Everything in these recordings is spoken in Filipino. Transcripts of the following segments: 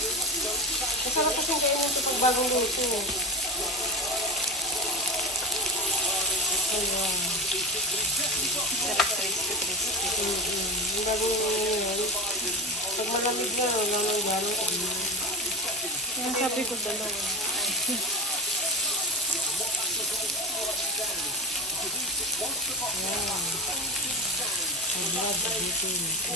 Masarap kasi kainin ito pag bagong luto. Ayan. Yung bagong ngayon. Pag malamig na, wala nang gano'n. Yung sabi ko dalawa. I love eating.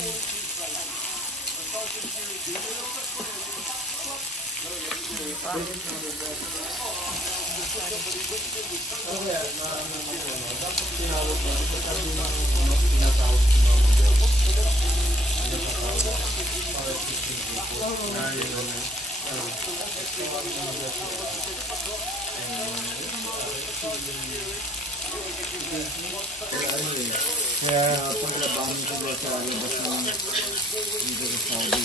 Kaya paglabahan sila sa labas ng dito sa Saudi.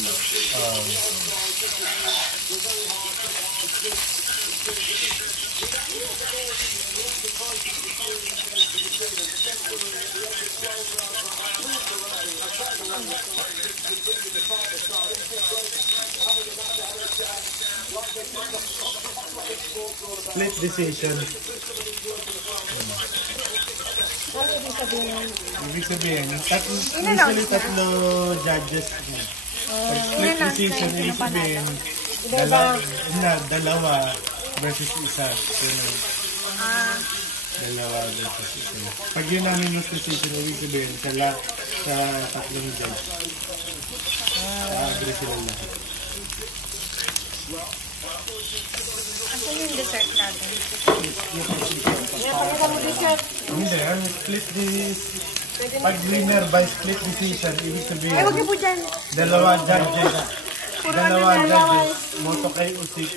Split decision. Ano ibig sabihin? Ibig sabihin, usually tatlo judges. Pag split decision, ibig sabihin, dalawa versus isa. Dalawa versus isa. Pag unanimous decision, ibig sabihin, sa tatlong judge. Agree sila lahat. Asan yung dessert natin? Pakita mo dessert. Hindi, split this. Pag winner by split decision, ibig sabihin, Ay, huwag niyo po dyan. dalawa judges. Moto kay Usik.